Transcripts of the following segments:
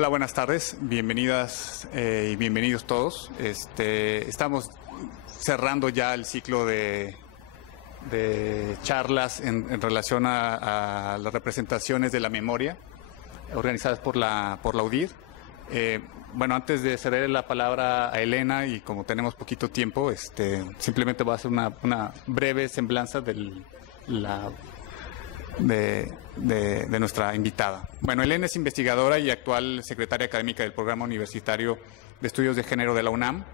Hola, buenas tardes, bienvenidas y bienvenidos todos. Estamos cerrando ya el ciclo de charlas en relación a las representaciones de la memoria organizadas por la UDIR. Bueno, antes de ceder la palabra a Elena, y como tenemos poquito tiempo, simplemente voy a hacer una breve semblanza de nuestra invitada. Bueno, Elena es investigadora y actual secretaria académica del Programa Universitario de Estudios de Género de la UNAM.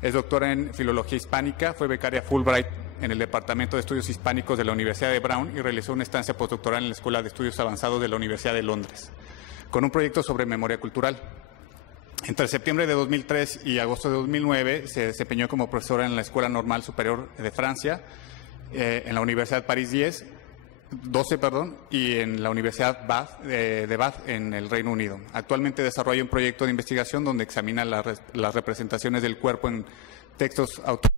Es doctora en Filología Hispánica, fue becaria Fulbright en el Departamento de Estudios Hispánicos de la Universidad de Brown y realizó una estancia postdoctoral en la Escuela de Estudios Avanzados de la Universidad de Londres, con un proyecto sobre memoria cultural. Entre septiembre de 2003 y agosto de 2009 se desempeñó como profesora en la Escuela Normal Superior de Francia, en la Universidad París 12, y en la Universidad de Bath en el Reino Unido. Actualmente desarrolla un proyecto de investigación donde examina las representaciones del cuerpo en textos autónomos.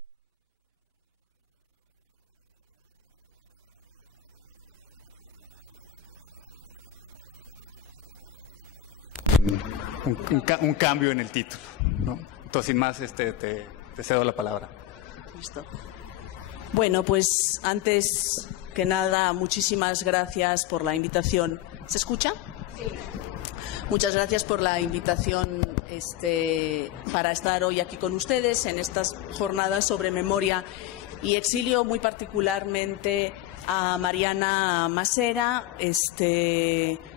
Un cambio en el título, ¿no? Entonces, sin más, te cedo la palabra. Listo. Bueno, pues antes que nada, muchísimas gracias por la invitación. ¿Se escucha? Sí. Muchas gracias por la invitación para estar hoy aquí con ustedes en estas jornadas sobre memoria y exilio, muy particularmente a Mariana Masera,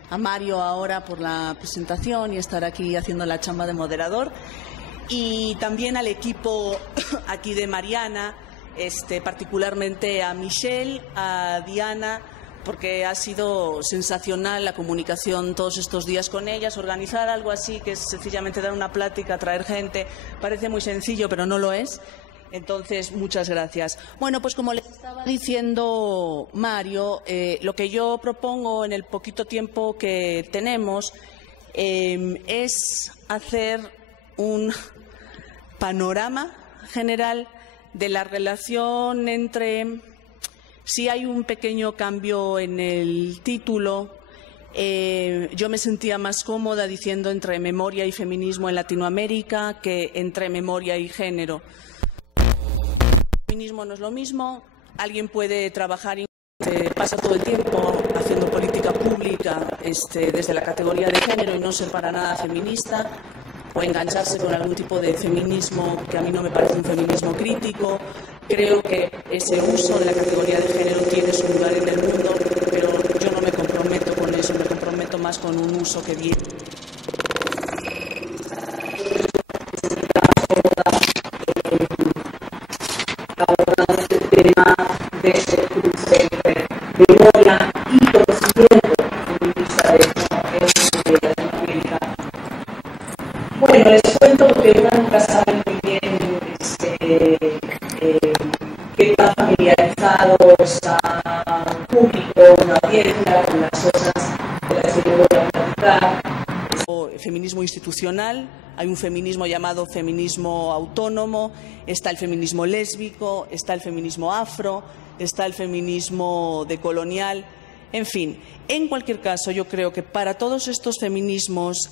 a Mario ahora por la presentación y estar aquí haciendo la chamba de moderador, y también al equipo aquí de Mariana, particularmente a Michelle, a Diana, porque ha sido sensacional la comunicación todos estos días con ellas. Organizar algo así, que es sencillamente dar una plática, traer gente, parece muy sencillo, pero no lo es. Entonces, muchas gracias. Bueno, pues como les estaba diciendo Mario, lo que yo propongo en el poquito tiempo que tenemos es hacer un panorama general de la relación entre, si hay un pequeño cambio en el título, yo me sentía más cómoda diciendo entre memoria y feminismo en Latinoamérica que entre memoria y género. El feminismo no es lo mismo. Alguien puede trabajar, pasa todo el tiempo haciendo política pública desde la categoría de género y no ser para nada feminista, o engancharse con algún tipo de feminismo que a mí no me parece un feminismo crítico. Creo que ese uso de la categoría de género tiene su lugar en el mundo, pero yo no me comprometo con eso, me comprometo más con un uso que viene. Abordando este tema de ese cruce entre memoria y conocimiento feminista de Latinoamérica. Bueno, les cuento que uno nunca sabe muy bien qué tan familiarizados a un público, una audiencia con las cosas de las que yo voy a platicar. Feminismo institucional, hay un feminismo llamado feminismo autónomo, está el feminismo lésbico, está el feminismo afro, está el feminismo decolonial, en fin. En cualquier caso, yo creo que para todos estos feminismos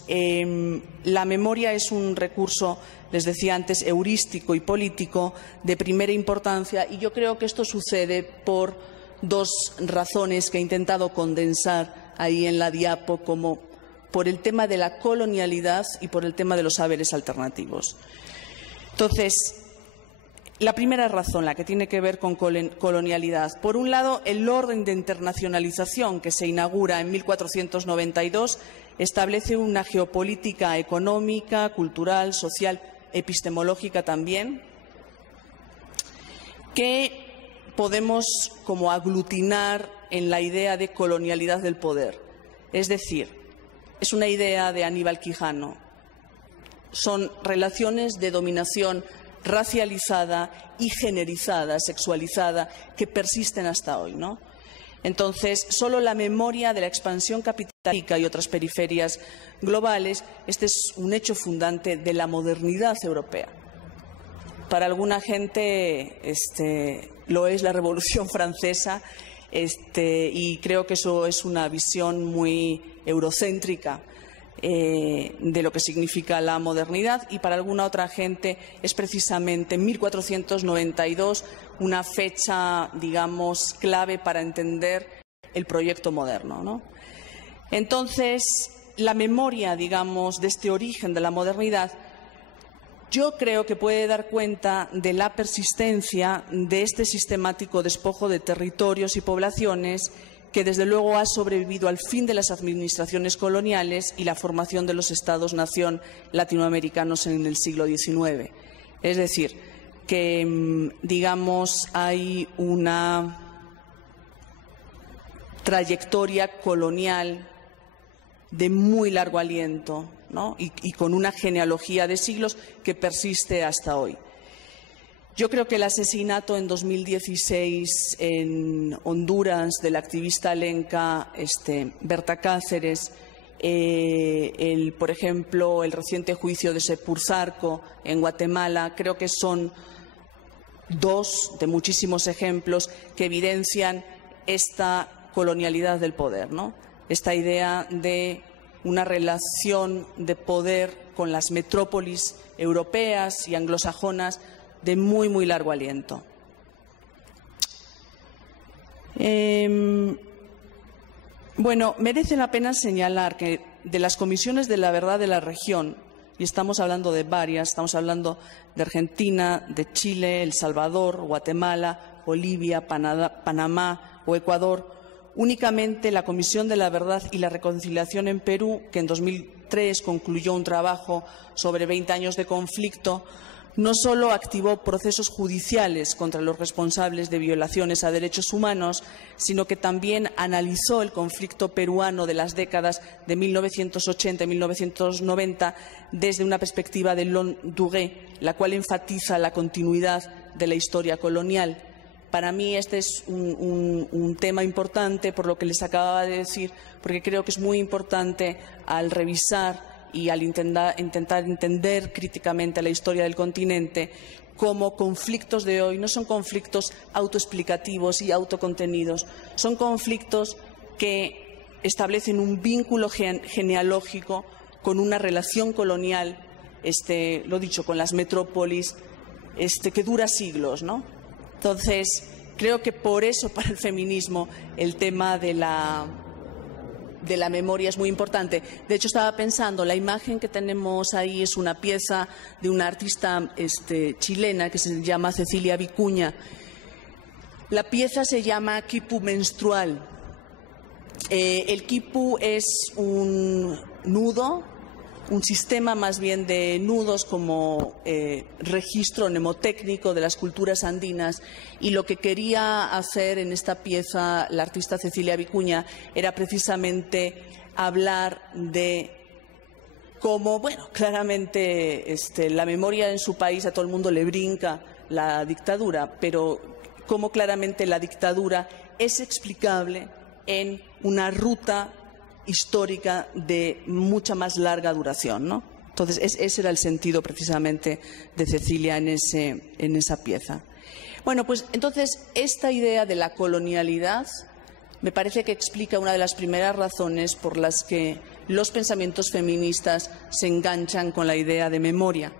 la memoria es un recurso, les decía antes, heurístico y político de primera importancia, y yo creo que esto sucede por dos razones que he intentado condensar ahí en la diapo, como por el tema de la colonialidad y por el tema de los saberes alternativos. Entonces, la primera razón, la que tiene que ver con colonialidad. Por un lado, el orden de internacionalización que se inaugura en 1492 establece una geopolítica económica, cultural, social, epistemológica también, que podemos como aglutinar en la idea de colonialidad del poder. Es decir, es una idea de Aníbal Quijano. Son relaciones de dominación racializada y generizada, sexualizada, que persisten hasta hoy, ¿no? Entonces, solo la memoria de la expansión capitalista y otras periferias globales, este es un hecho fundante de la modernidad europea. Para alguna gente lo es la Revolución Francesa, y creo que eso es una visión muy eurocéntrica de lo que significa la modernidad, y para alguna otra gente es precisamente 1492 una fecha, digamos, clave para entender el proyecto moderno, ¿no? Entonces, la memoria, digamos, de este origen de la modernidad, yo creo que puede dar cuenta de la persistencia de este sistemático despojo de territorios y poblaciones que desde luego ha sobrevivido al fin de las administraciones coloniales y la formación de los Estados-nación latinoamericanos en el siglo XIX. Es decir, que, digamos, hay una trayectoria colonial de muy largo aliento, ¿no? y con una genealogía de siglos que persiste hasta hoy. Yo creo que el asesinato en 2016 en Honduras de la activista lenca Berta Cáceres, por ejemplo, el reciente juicio de Sepulsarco en Guatemala, creo que son dos de muchísimos ejemplos que evidencian esta colonialidad del poder, ¿no? Esta idea de una relación de poder con las metrópolis europeas y anglosajonas de muy, muy largo aliento. Bueno, merece la pena señalar que de las comisiones de la verdad de la región, y estamos hablando de varias, estamos hablando de Argentina, de Chile, El Salvador, Guatemala, Bolivia, Panamá o Ecuador, únicamente la Comisión de la Verdad y la Reconciliación en Perú, que en 2003 concluyó un trabajo sobre 20 años de conflicto, no solo activó procesos judiciales contra los responsables de violaciones a derechos humanos, sino que también analizó el conflicto peruano de las décadas de 1980 y 1990 desde una perspectiva de Long Durée, la cual enfatiza la continuidad de la historia colonial. Para mí este es un tema importante, por lo que les acababa de decir, porque creo que es muy importante al revisar y al intentar entender críticamente la historia del continente, como conflictos de hoy no son conflictos autoexplicativos y autocontenidos, son conflictos que establecen un vínculo genealógico con una relación colonial, lo dicho, con las metrópolis, que dura siglos, ¿no? Entonces, creo que por eso para el feminismo el tema de la memoria es muy importante. De hecho, estaba pensando, la imagen que tenemos ahí es una pieza de una artista chilena que se llama Cecilia Vicuña. La pieza se llama Quipu menstrual. El quipu es un nudo, un sistema más bien de nudos como registro mnemotécnico de las culturas andinas, y lo que quería hacer en esta pieza la artista Cecilia Vicuña era precisamente hablar de cómo, bueno, claramente la memoria en su país a todo el mundo le brinca la dictadura, pero cómo claramente la dictadura es explicable en una ruta histórica de mucha más larga duración, ¿no? Entonces, ese era el sentido precisamente de Cecilia en esa pieza. Bueno, pues entonces esta idea de la colonialidad me parece que explica una de las primeras razones por las que los pensamientos feministas se enganchan con la idea de memoria.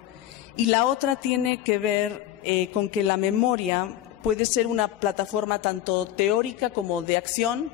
Y la otra tiene que ver con que la memoria puede ser una plataforma tanto teórica como de acción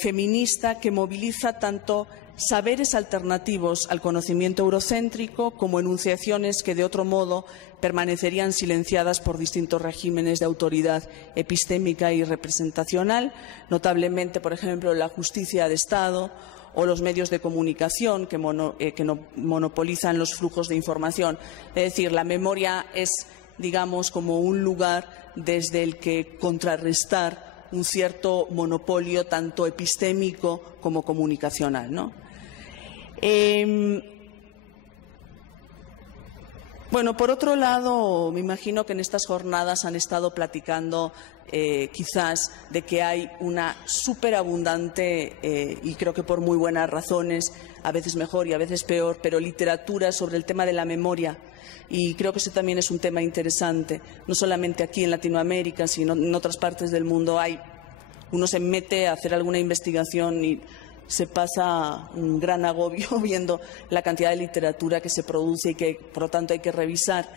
feminista, que moviliza tanto saberes alternativos al conocimiento eurocéntrico como enunciaciones que de otro modo permanecerían silenciadas por distintos regímenes de autoridad epistémica y representacional, notablemente, por ejemplo, la justicia de Estado o los medios de comunicación que monopolizan los flujos de información. Es decir, la memoria es, digamos, como un lugar desde el que contrarrestar un cierto monopolio tanto epistémico como comunicacional, ¿no? Bueno, por otro lado, me imagino que en estas jornadas han estado platicando quizás de que hay una superabundante, y creo que por muy buenas razones, a veces mejor y a veces peor, pero literatura sobre el tema de la memoria. Y creo que ese también es un tema interesante, no solamente aquí en Latinoamérica, sino en otras partes del mundo. Uno se mete a hacer alguna investigación y se pasa un gran agobio viendo la cantidad de literatura que se produce y que, por lo tanto, hay que revisar.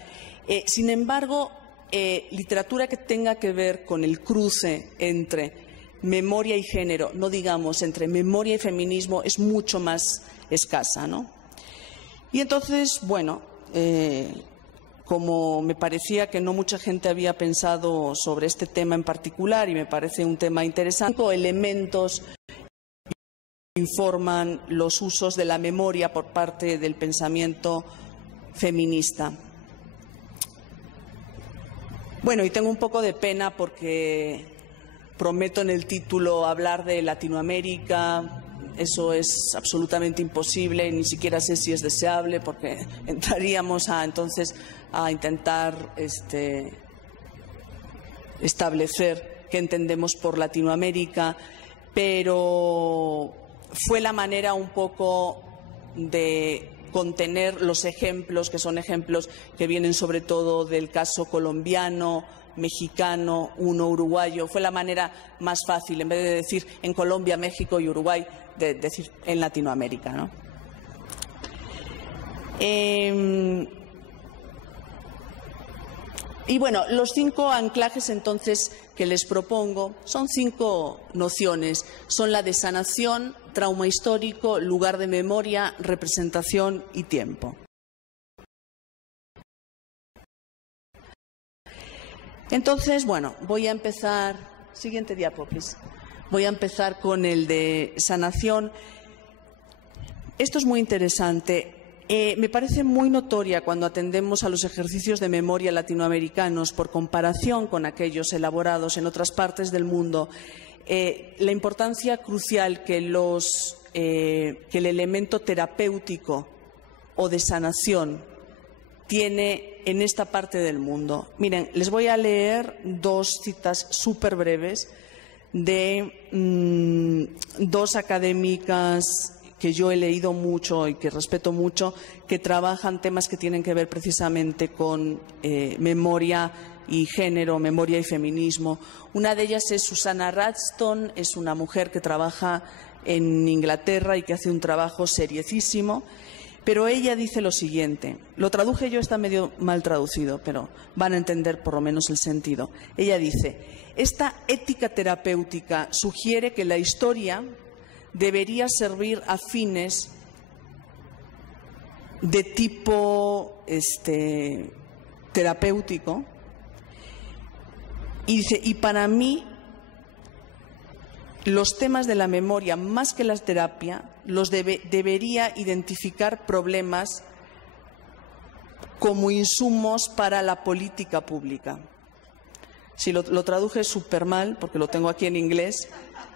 Sin embargo, literatura que tenga que ver con el cruce entre memoria y género, no digamos entre memoria y feminismo, es mucho más escasa, ¿no? Y entonces, bueno, como me parecía que no mucha gente había pensado sobre este tema en particular y me parece un tema interesante, 5 elementos informan los usos de la memoria por parte del pensamiento feminista. Bueno, y tengo un poco de pena porque prometo en el título hablar de Latinoamérica. Eso es absolutamente imposible, ni siquiera sé si es deseable, porque entraríamos entonces a intentar establecer qué entendemos por Latinoamérica, pero fue la manera un poco de contener los ejemplos, que son ejemplos que vienen sobre todo del caso colombiano, mexicano, uno uruguayo. Fue la manera más fácil, en vez de decir en Colombia, México y Uruguay, de decir en Latinoamérica, ¿no? Y bueno, los 5 anclajes entonces que les propongo son 5 nociones. Son la de sanación, trauma histórico, lugar de memoria, representación y tiempo. Entonces, bueno, voy a empezar. Siguiente diapo, please. Voy a empezar con el de sanación. Esto es muy interesante. Me parece muy notoria cuando atendemos a los ejercicios de memoria latinoamericanos por comparación con aquellos elaborados en otras partes del mundo, la importancia crucial que el elemento terapéutico o de sanación tiene en esta parte del mundo. Miren, les voy a leer 2 citas súper breves de 2 académicas que yo he leído mucho y que respeto mucho, que trabajan temas que tienen que ver precisamente con memoria y género, memoria y feminismo. Una de ellas es Susanna Ralston, es una mujer que trabaja en Inglaterra y que hace un trabajo seriosísimo, pero ella dice lo siguiente, lo traduje yo, está medio mal traducido, pero van a entender por lo menos el sentido. Ella dice, esta ética terapéutica sugiere que la historia debería servir a fines de tipo terapéutico. Y dice, y para mí los temas de la memoria, más que la terapia, debería identificar problemas como insumos para la política pública. Sí, lo traduje súper mal, porque lo tengo aquí en inglés,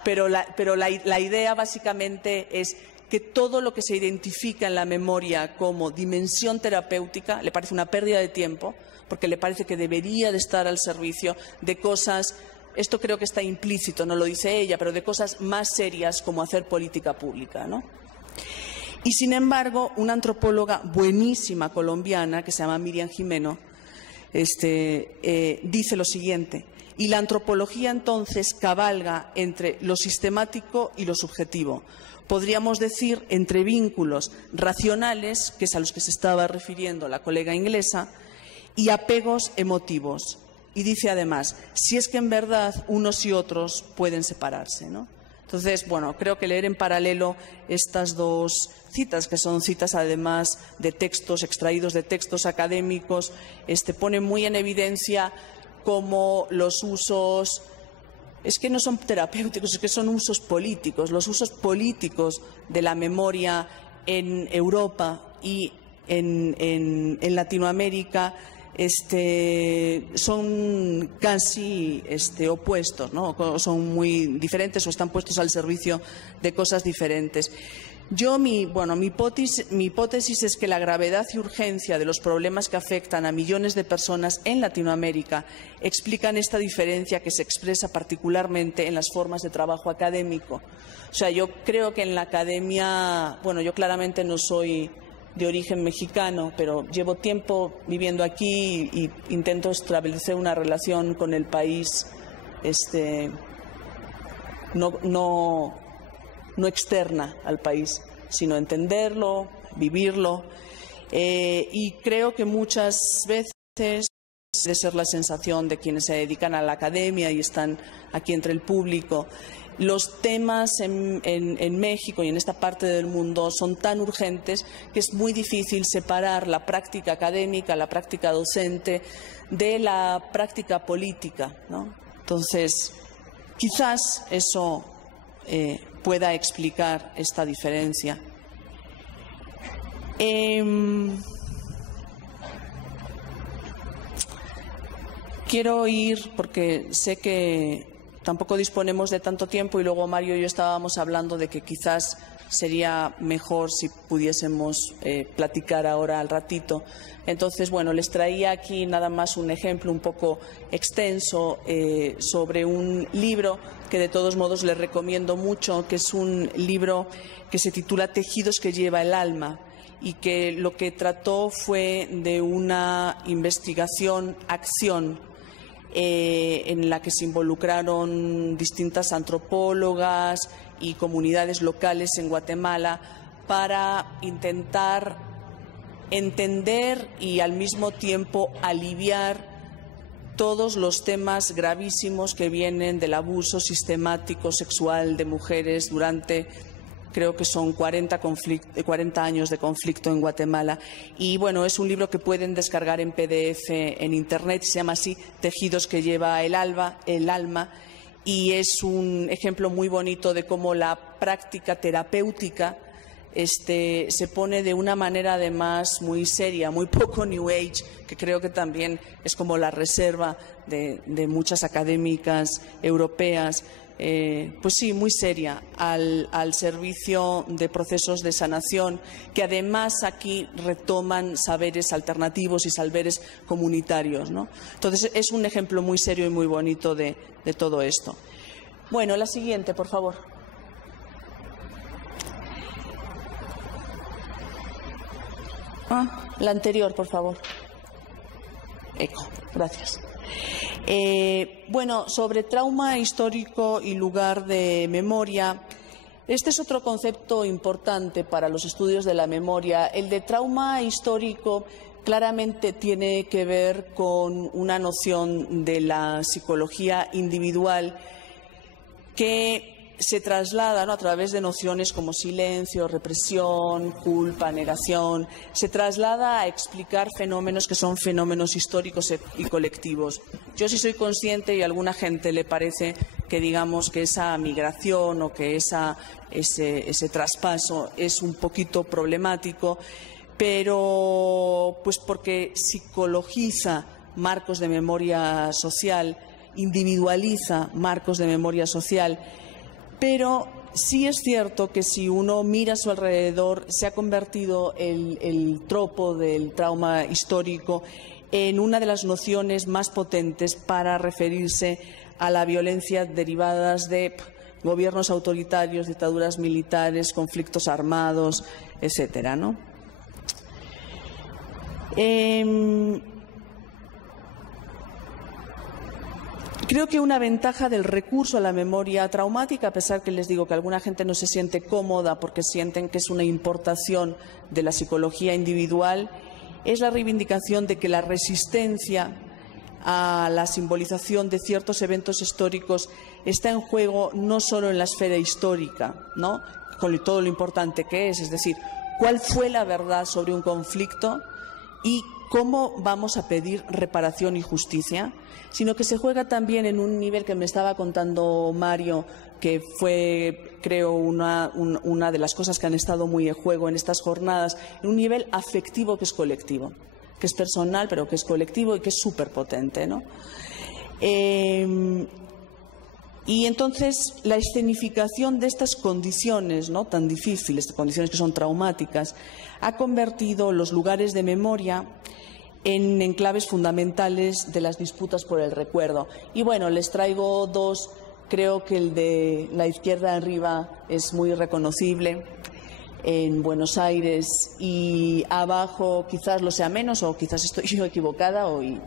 pero la idea básicamente es que todo lo que se identifica en la memoria como dimensión terapéutica le parece una pérdida de tiempo, porque le parece que debería de estar al servicio de cosas, esto creo que está implícito, no lo dice ella, pero de cosas más serias como hacer política pública, ¿no? Y sin embargo, una antropóloga buenísima colombiana que se llama Miriam Jimeno dice lo siguiente: y la antropología entonces cabalga entre lo sistemático y lo subjetivo. Podríamos decir entre vínculos racionales, que es a los que se estaba refiriendo la colega inglesa, y apegos emotivos. Y dice además, si es que en verdad unos y otros pueden separarse, ¿no? Entonces, bueno, creo que leer en paralelo estas 2 citas, que son citas además de textos extraídos de textos académicos, pone muy en evidencia cómo los usos, es que no son terapéuticos, es que son usos políticos. Los usos políticos de la memoria en Europa y en Latinoamérica son casi opuestos, ¿no? Son muy diferentes o están puestos al servicio de cosas diferentes. Mi hipótesis es que la gravedad y urgencia de los problemas que afectan a millones de personas en Latinoamérica explican esta diferencia que se expresa particularmente en las formas de trabajo académico. O sea, yo creo que en la academia, bueno, yo claramente no soy de origen mexicano, pero llevo tiempo viviendo aquí y intento establecer una relación con el país, no no externa al país, sino entenderlo, vivirlo. Y creo que muchas veces debe ser la sensación de quienes se dedican a la academia y están aquí entre el público. Los temas en México y en esta parte del mundo son tan urgentes que es muy difícil separar la práctica académica, la práctica docente, de la práctica política, ¿no? Entonces, quizás eso pueda explicar esta diferencia. Quiero ir, porque sé que tampoco disponemos de tanto tiempo y luego Mario y yo estábamos hablando de que quizás sería mejor si pudiésemos platicar ahora al ratito. Entonces, bueno, les traía aquí nada más un ejemplo un poco extenso sobre un libro que de todos modos les recomiendo mucho, que es un libro que se titula Tejidos que lleva el alma, y que lo que trató fue de una investigación-acción en la que se involucraron distintas antropólogas y comunidades locales en Guatemala para intentar entender y al mismo tiempo aliviar todos los temas gravísimos que vienen del abuso sistemático sexual de mujeres durante, creo que son 40 años de conflicto en Guatemala. Y bueno, es un libro que pueden descargar en PDF en Internet, se llama así, Tejidos que lleva el alma, y es un ejemplo muy bonito de cómo la práctica terapéutica se pone de una manera además muy seria, muy poco New Age, que creo que también es como la reserva de muchas académicas europeas. Pues sí, muy seria, al servicio de procesos de sanación, que además aquí retoman saberes alternativos y saberes comunitarios, ¿no? Entonces, es un ejemplo muy serio y muy bonito de todo esto. Bueno, la siguiente, por favor. La anterior, por favor. Eco, gracias. Bueno, sobre trauma histórico y lugar de memoria, este es otro concepto importante para los estudios de la memoria. El de trauma histórico claramente tiene que ver con una noción de la psicología individual que se traslada, ¿no?, a través de nociones como silencio, represión, culpa, negación, se traslada a explicar fenómenos que son fenómenos históricos y colectivos. Yo sí soy consciente, y a alguna gente le parece que digamos que esa migración o que ese traspaso es un poquito problemático, pero pues porque psicologiza marcos de memoria social, individualiza marcos de memoria social. Pero sí es cierto que si uno mira a su alrededor, se ha convertido el tropo del trauma histórico en una de las nociones más potentes para referirse a la violencia derivadas de gobiernos autoritarios, dictaduras militares, conflictos armados, etcétera, ¿no? Creo que una ventaja del recurso a la memoria traumática, a pesar que les digo que alguna gente no se siente cómoda porque sienten que es una importación de la psicología individual, es la reivindicación de que la resistencia a la simbolización de ciertos eventos históricos está en juego no solo en la esfera histórica, ¿no?, con todo lo importante que es decir, cuál fue la verdad sobre un conflicto y cómo vamos a pedir reparación y justicia, sino que se juega también en un nivel que me estaba contando Mario, que fue, creo, una de las cosas que han estado muy en juego en estas jornadas, en un nivel afectivo que es colectivo, que es personal, pero que es colectivo y que es súper potente, ¿no? Y entonces la escenificación de estas condiciones, ¿no?, tan difíciles, condiciones que son traumáticas, ha convertido los lugares de memoria en enclaves fundamentales de las disputas por el recuerdo. Y bueno, les traigo dos. Creo que el de la izquierda arriba es muy reconocible en Buenos Aires, y abajo quizás lo sea menos, o quizás estoy yo equivocada, y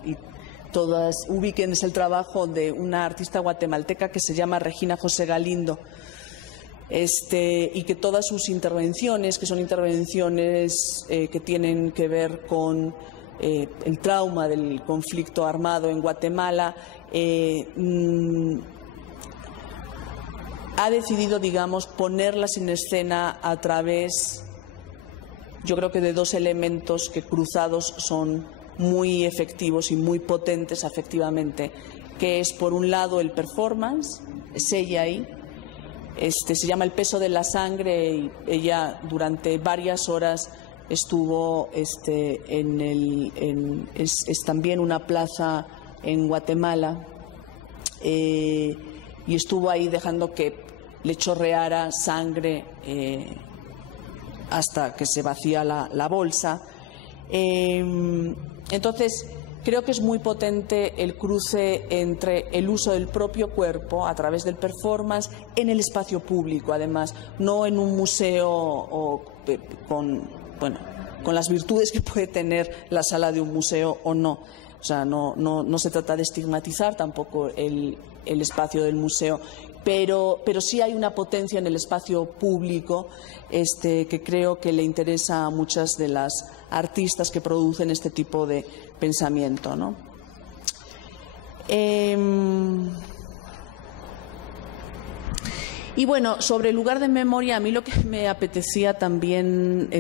todas ubiquen, es el trabajo de una artista guatemalteca que se llama Regina José Galindo. y que todas sus intervenciones, que son intervenciones que tienen que ver con el trauma del conflicto armado en Guatemala, ha decidido, digamos, ponerlas en escena a través, yo creo que de dos elementos que cruzados son muy efectivos y muy potentes afectivamente, que es por un lado el performance, es ella ahí, se llama El peso de la sangre, y ella durante varias horas estuvo es también una plaza en Guatemala, y estuvo ahí dejando que le chorreara sangre hasta que se vacía la bolsa. Entonces, creo que es muy potente el cruce entre el uso del propio cuerpo a través del performance en el espacio público, además, no en un museo con las virtudes que puede tener la sala de un museo o no. O sea, no se trata de estigmatizar tampoco el espacio del museo, pero sí hay una potencia en el espacio público que creo que le interesa a muchas de las artistas que producen este tipo de pensamiento, ¿no? Y bueno, sobre el lugar de memoria, a mí lo que me apetecía también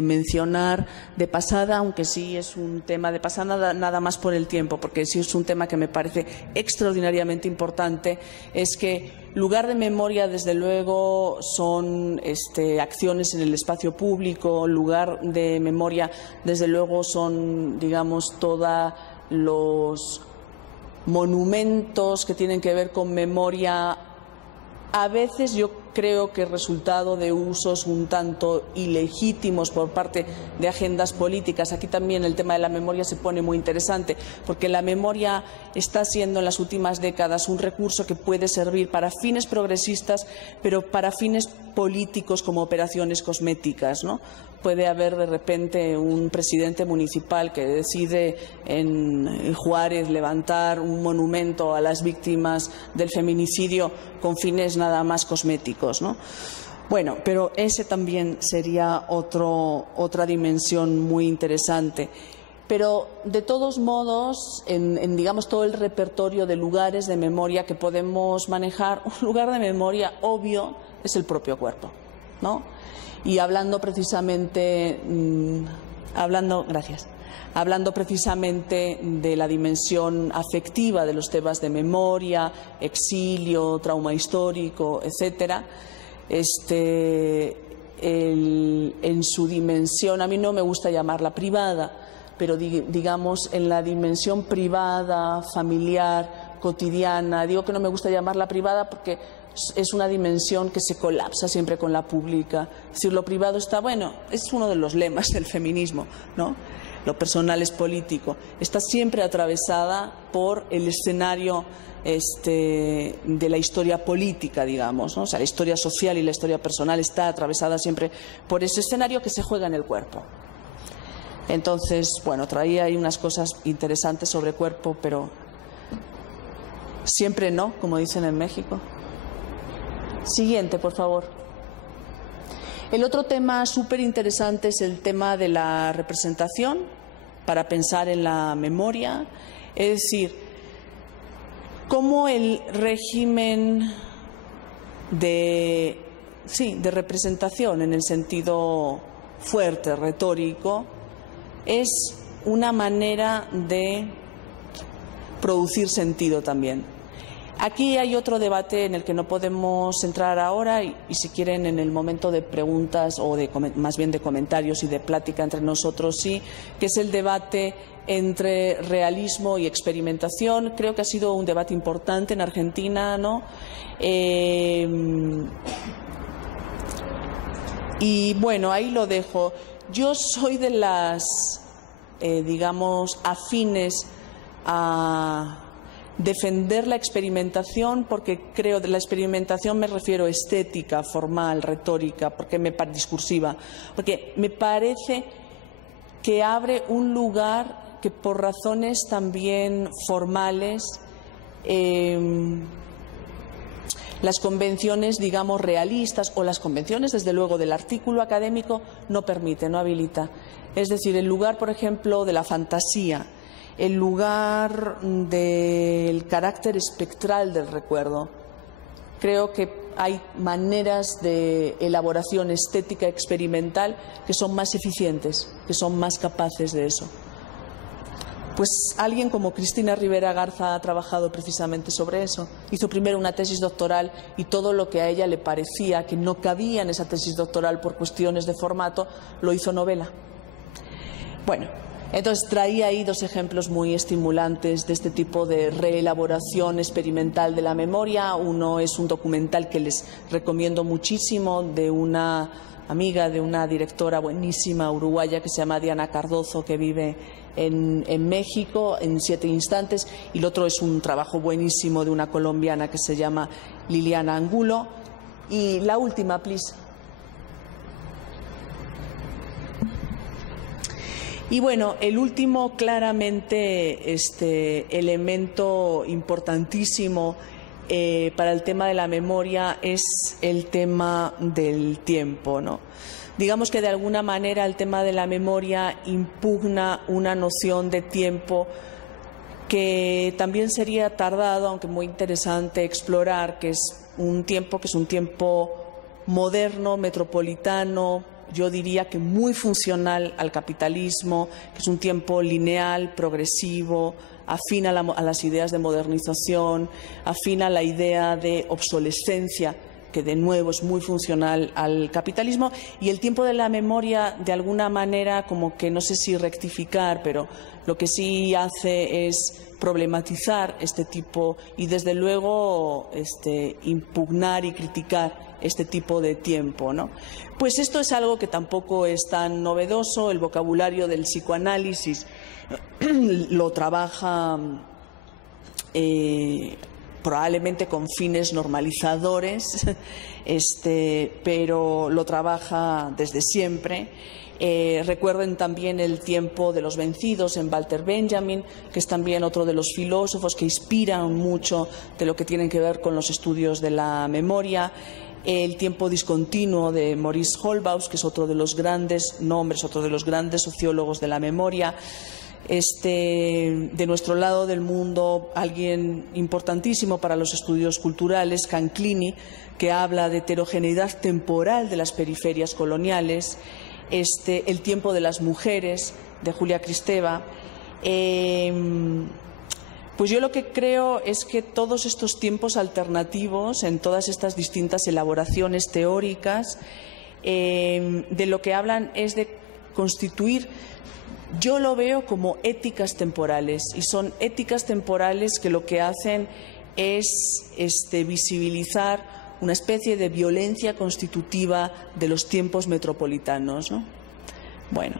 mencionar de pasada, aunque sí es un tema de pasada nada más por el tiempo, porque sí es un tema que me parece extraordinariamente importante, es que lugar de memoria, desde luego, son acciones en el espacio público. Lugar de memoria, desde luego, son, digamos, todos los monumentos que tienen que ver con memoria. A veces yo creo que resultado de usos un tanto ilegítimos por parte de agendas políticas. Aquí también el tema de la memoria se pone muy interesante, porque la memoria está siendo en las últimas décadas un recurso que puede servir para fines progresistas, pero para fines políticos como operaciones cosméticas, ¿no? Puede haber de repente un presidente municipal que decide en Juárez levantar un monumento a las víctimas del feminicidio con fines nada más cosméticos, ¿no? Bueno, pero ese también sería otra dimensión muy interesante. Pero, de todos modos, en digamos, todo el repertorio de lugares de memoria que podemos manejar, un lugar de memoria obvio es el propio cuerpo, ¿no? Y hablando precisamente de la dimensión afectiva de los temas de memoria, exilio, trauma histórico, etcétera, en su dimensión, a mí no me gusta llamarla privada, pero digamos en la dimensión privada, familiar, cotidiana. Digo que no me gusta llamarla privada porque es una dimensión que se colapsa siempre con la pública. Es decir, lo privado está, bueno, es uno de los lemas del feminismo, ¿no? Lo personal es político. Está siempre atravesada por el escenario de la historia política, digamos, ¿no? O sea, la historia social y la historia personal está atravesada siempre por ese escenario que se juega en el cuerpo. Entonces, bueno, traía ahí unas cosas interesantes sobre cuerpo, pero siempre no, como dicen en México. Siguiente, por favor. El otro tema súper interesante es el tema de la representación para pensar en la memoria. Es decir, cómo el régimen de representación en el sentido fuerte, retórico, es una manera de producir sentido también. Aquí hay otro debate en el que no podemos entrar ahora y si quieren en el momento de preguntas o más bien de comentarios y de plática entre nosotros, sí, que es el debate entre realismo y experimentación. Creo que ha sido un debate importante en Argentina, ¿no? Y bueno, ahí lo dejo. Yo soy de las, digamos, afines a defender la experimentación, porque creo de la experimentación me refiero estética, formal, retórica, discursiva, porque me parece que abre un lugar que por razones también formales Las convenciones, digamos, realistas o las convenciones, desde luego, del artículo académico no permite, no habilita. Es decir, el lugar, por ejemplo, de la fantasía, el lugar del carácter espectral del recuerdo. Creo que hay maneras de elaboración estética experimental que son más eficientes, que son más capaces de eso. Pues alguien como Cristina Rivera Garza ha trabajado precisamente sobre eso. Hizo primero una tesis doctoral y todo lo que a ella le parecía que no cabía en esa tesis doctoral por cuestiones de formato, lo hizo novela. Bueno, entonces traía ahí dos ejemplos muy estimulantes de este tipo de reelaboración experimental de la memoria. Uno es un documental que les recomiendo muchísimo, de una amiga, de una directora buenísima uruguaya que se llama Diana Cardozo, que vive en México, en 7 instantes, y el otro es un trabajo buenísimo de una colombiana que se llama Liliana Angulo. Y la última, please. Y bueno, el último claramente elemento importantísimo para el tema de la memoria es el tema del tiempo, ¿no? Digamos que de alguna manera el tema de la memoria impugna una noción de tiempo que también sería tardado, aunque muy interesante explorar, que es un tiempo moderno, metropolitano, yo diría que muy funcional al capitalismo, que es un tiempo lineal, progresivo, afín a las ideas de modernización, afín a la idea de obsolescencia, que de nuevo es muy funcional al capitalismo, y el tiempo de la memoria, de alguna manera, como que no sé si rectificar, pero lo que sí hace es problematizar este tipo y, desde luego, impugnar y criticar este tipo de tiempo, ¿no? Pues esto es algo que tampoco es tan novedoso. El vocabulario del psicoanálisis lo trabaja probablemente con fines normalizadores, pero lo trabaja desde siempre. Recuerden también el tiempo de los vencidos en Walter Benjamin, que es también otro de los filósofos que inspiran mucho de lo que tienen que ver con los estudios de la memoria. El tiempo discontinuo de Maurice Holbaus, que es otro de los grandes nombres, otro de los grandes sociólogos de la memoria. De nuestro lado del mundo, alguien importantísimo para los estudios culturales, Canclini, que habla de heterogeneidad temporal de las periferias coloniales. El tiempo de las mujeres, de Julia Kristeva. Pues yo lo que creo es que todos estos tiempos alternativos, en todas estas distintas elaboraciones teóricas, de lo que hablan es de constituir, yo lo veo como éticas temporales, y son éticas temporales que lo que hacen es visibilizar una especie de violencia constitutiva de los tiempos metropolitanos, ¿no? Bueno,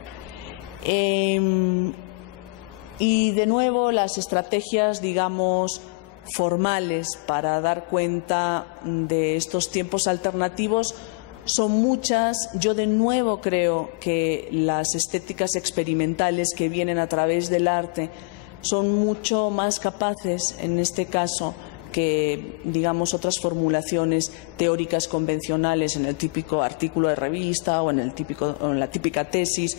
y de nuevo las estrategias, digamos, formales para dar cuenta de estos tiempos alternativos son muchas. Yo de nuevo creo que las estéticas experimentales que vienen a través del arte son mucho más capaces, en este caso, que, digamos, otras formulaciones teóricas convencionales en el típico artículo de revista o en la típica tesis.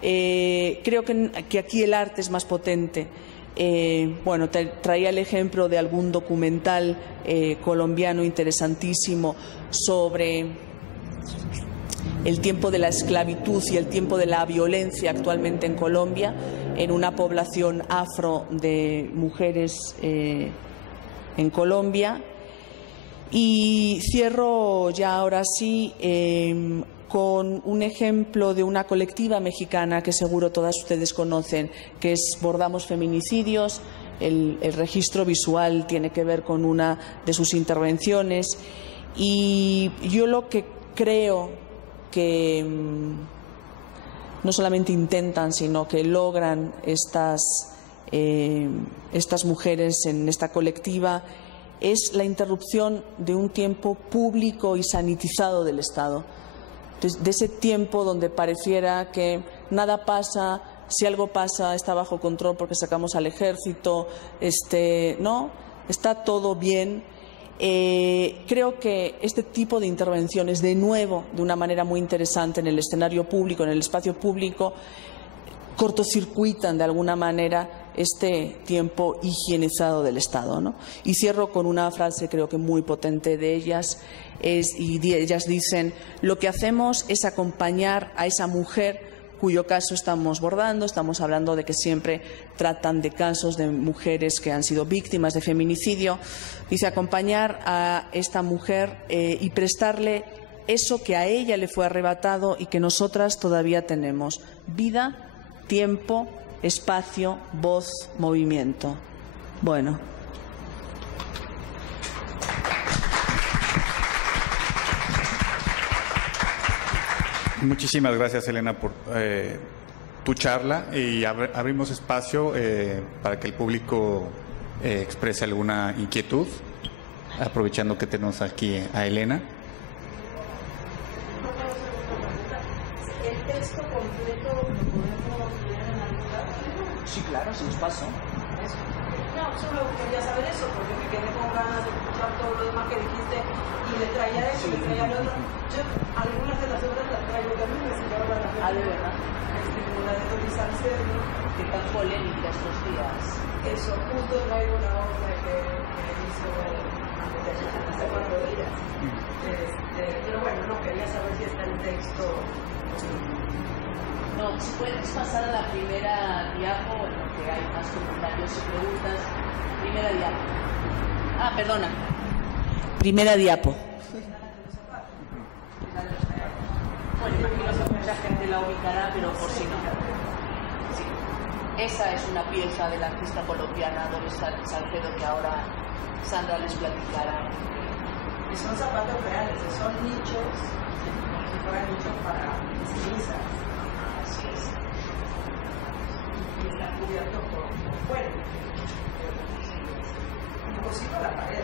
Creo que aquí el arte es más potente. Bueno, traía el ejemplo de algún documental colombiano interesantísimo sobre el tiempo de la esclavitud y el tiempo de la violencia actualmente en Colombia, en una población afro de mujeres en Colombia. Y cierro ya ahora sí con un ejemplo de una colectiva mexicana que seguro todas ustedes conocen, que es Bordamos Feminicidios. El registro visual tiene que ver con una de sus intervenciones, y yo lo que creo que no solamente intentan, sino que logran estas mujeres en esta colectiva es la interrupción de un tiempo público y sanitizado del Estado. De ese tiempo donde pareciera que nada pasa, si algo pasa está bajo control porque sacamos al ejército, no, está todo bien. Creo que este tipo de intervenciones, de nuevo, de una manera muy interesante en el escenario público, en el espacio público, cortocircuitan de alguna manera este tiempo higienizado del Estado, ¿no? Y cierro con una frase creo que muy potente de ellas, y ellas dicen: lo que hacemos es acompañar a esa mujer cuyo caso estamos bordando. Estamos hablando de que siempre tratan de casos de mujeres que han sido víctimas de feminicidio. Dice: acompañar a esta mujer y prestarle eso que a ella le fue arrebatado y que nosotras todavía tenemos: vida, tiempo, espacio, voz, movimiento. Bueno. Muchísimas gracias, Elena, por tu charla, y abrimos espacio para que el público exprese alguna inquietud, aprovechando que tenemos aquí a Elena. ¿El texto completo lo podemos leer en la mitad? Sí, claro, se nos pasó. No, solo quería saber eso, porque me quedé con ganas de escuchar todo lo demás que dijiste y le traía eso, le traía lo otro. Yo algunas de las obras las traigo también, me sacaron a la gente. Ah, ¿de verdad? Como la de Doris Salcedo. Que tan polémica estos días. Eso, justo traigo una obra que hizo hace 4 días. Pero bueno, no, quería saber si está el texto. No, si puedes pasar a la primera diapo, en lo que hay más comentarios y preguntas. Primera diapo. Ah, perdona. Primera diapo. Bueno, imagino que mucha gente la ubicará, pero por si no. Sí. Esa es una pieza de la artista colombiana Doris Salcedo, que ahora Sandra les platicará. Y son zapatos reales, son nichos, como si fueran nichos para estilistas. Así es. Y están cubiertos por fuera. Cosito a la pared.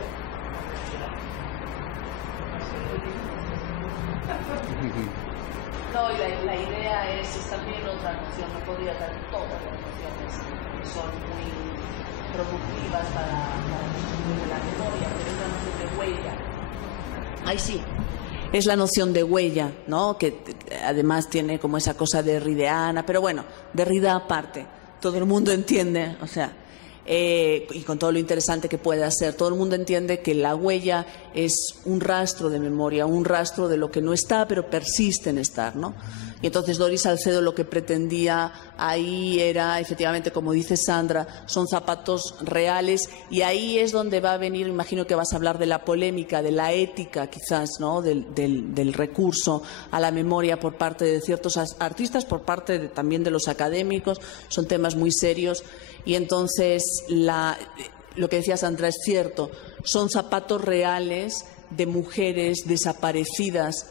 No, y la idea es también otra noción, no podría dar todas las nociones que son muy productivas para la memoria, pero es la noción de huella. Ahí sí. Es la noción de huella, ¿no? Que además tiene como esa cosa derrideana, pero bueno, Derrida aparte, todo el mundo entiende, o sea, y con todo lo interesante que puede hacer, todo el mundo entiende que la huella es un rastro de memoria, un rastro de lo que no está, pero persiste en estar, ¿no? Y entonces Doris Salcedo lo que pretendía ahí era, efectivamente, como dice Sandra, son zapatos reales, y ahí es donde va a venir, imagino que vas a hablar de la polémica, de la ética quizás, ¿no? Del recurso a la memoria por parte de ciertos artistas, por parte también de los académicos. Son temas muy serios. Y entonces lo que decía Sandra es cierto, son zapatos reales de mujeres desaparecidas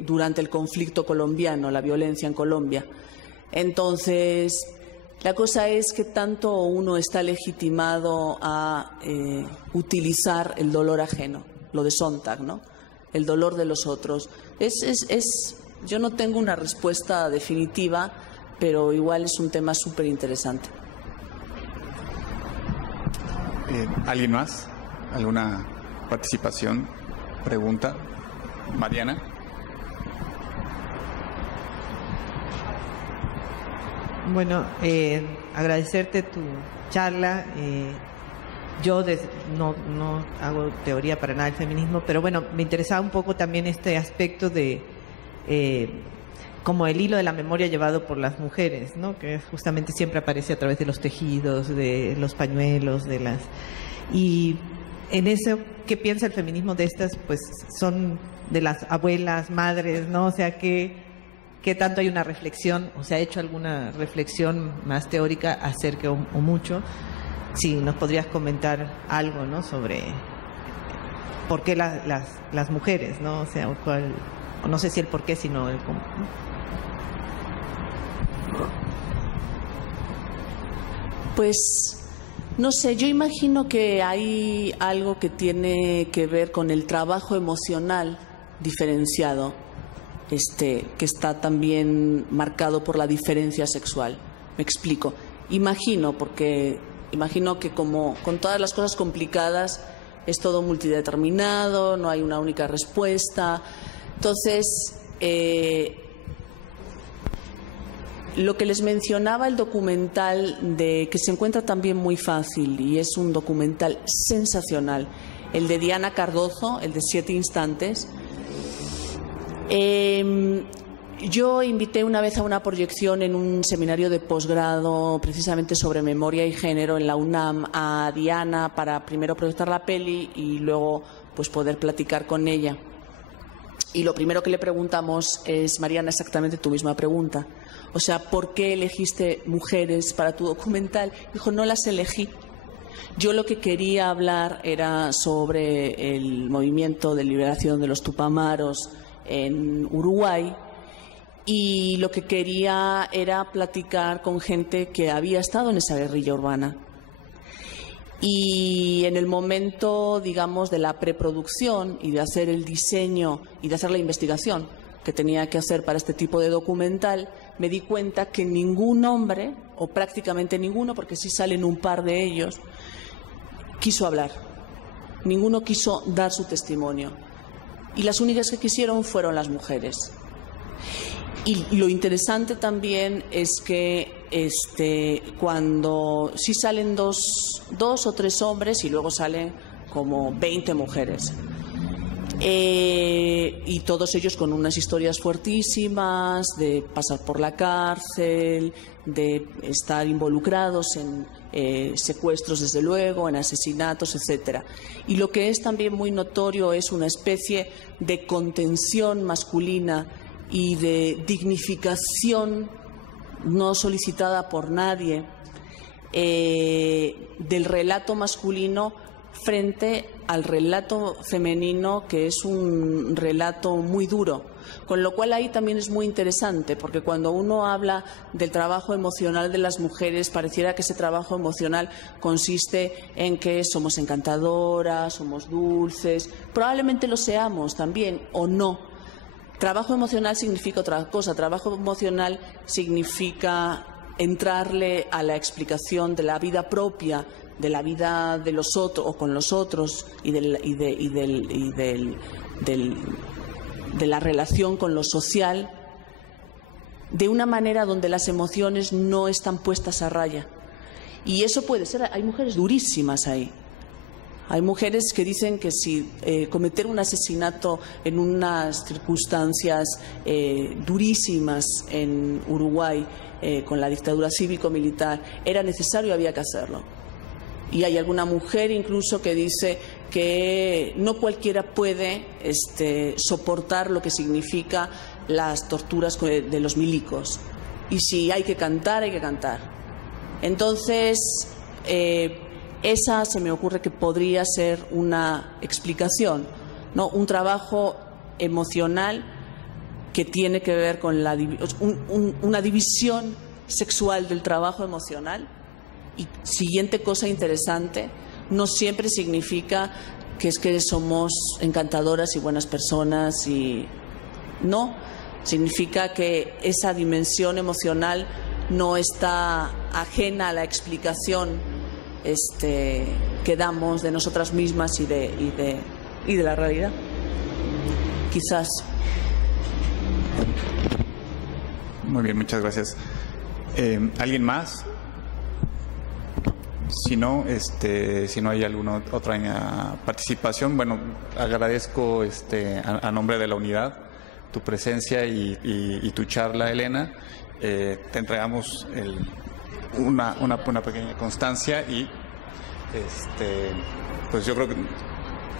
durante el conflicto colombiano, la violencia en Colombia. Entonces, la cosa es que tanto uno está legitimado a utilizar el dolor ajeno, lo de Sontag, ¿no? El dolor de los otros. Yo no tengo una respuesta definitiva, pero igual es un tema súper interesante. ¿Alguien más? ¿Alguna participación? ¿Pregunta? Mariana. Bueno, agradecerte tu charla. Yo no hago teoría para nada del feminismo, pero bueno, me interesaba un poco también este aspecto de como el hilo de la memoria llevado por las mujeres, ¿no? Que justamente siempre aparece a través de los tejidos, de los pañuelos, y en eso, ¿qué piensa el feminismo de estas? Pues son de las abuelas, madres, ¿no? O sea, ¿qué tanto hay una reflexión? ¿O se ha hecho alguna reflexión más teórica acerca o mucho? Si nos podrías comentar algo, ¿no? Sobre por qué las mujeres, ¿no? O sea, o no sé si el por qué, sino el cómo. Pues no sé, yo imagino que hay algo que tiene que ver con el trabajo emocional diferenciado, que está también marcado por la diferencia sexual. Me explico. Imagino que como con todas las cosas complicadas, es todo multideterminado, no hay una única respuesta. Entonces, lo que les mencionaba el documental, que se encuentra también muy fácil y es un documental sensacional, el de Diana Cardozo, el de 7 instantes. Yo invité una vez a una proyección en un seminario de posgrado precisamente sobre memoria y género en la UNAM a Diana para primero proyectar la peli y luego pues poder platicar con ella. Y lo primero que le preguntamos es, Mariana, exactamente tu misma pregunta. O sea, ¿por qué elegiste mujeres para tu documental? Dijo, no las elegí. Yo lo que quería hablar era sobre el movimiento de liberación de los Tupamaros en Uruguay y lo que quería era platicar con gente que había estado en esa guerrilla urbana. Y en el momento, digamos, de la preproducción y de hacer el diseño y de hacer la investigación que tenía que hacer para este tipo de documental, me di cuenta que ningún hombre, o prácticamente ninguno, porque sí salen un par de ellos, quiso hablar. Ninguno quiso dar su testimonio. Y las únicas que quisieron fueron las mujeres. Y lo interesante también es que cuando sí salen dos o tres hombres y luego salen como 20 mujeres. Y todos ellos con unas historias fuertísimas de pasar por la cárcel, de estar involucrados en secuestros, desde luego, en asesinatos, etcétera. Y lo que es también muy notorio es una especie de contención masculina y de dignificación no solicitada por nadie del relato masculino frente al relato femenino, que es un relato muy duro. Con lo cual ahí también es muy interesante, porque cuando uno habla del trabajo emocional de las mujeres, pareciera que ese trabajo emocional consiste en que somos encantadoras, somos dulces. Probablemente lo seamos también, o no. Trabajo emocional significa otra cosa. Trabajo emocional significa entrarle a la explicación de la vida propia, de la vida de los otros o con los otros y de la relación con lo social, de una manera donde las emociones no están puestas a raya. Y eso puede ser, hay mujeres durísimas ahí. Hay mujeres que dicen que si cometer un asesinato en unas circunstancias durísimas en Uruguay, con la dictadura cívico-militar, era necesario y había que hacerlo. Y hay alguna mujer incluso que dice que no cualquiera puede soportar lo que significa las torturas de los milicos. Y si hay que cantar, hay que cantar. Entonces, esa se me ocurre que podría ser una explicación, ¿no? Un trabajo emocional que tiene que ver con una división sexual del trabajo emocional. Y siguiente cosa interesante, no siempre significa que es que somos encantadoras y buenas personas, y no, significa que esa dimensión emocional no está ajena a la explicación que damos de nosotras mismas y de la realidad. Quizás. Muy bien, muchas gracias. ¿Alguien más? Si no, si no hay alguna otra participación, bueno, agradezco a nombre de la unidad tu presencia y tu charla, Elena. Te entregamos una pequeña constancia y pues yo creo que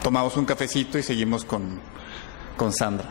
tomamos un cafecito y seguimos con Sandra.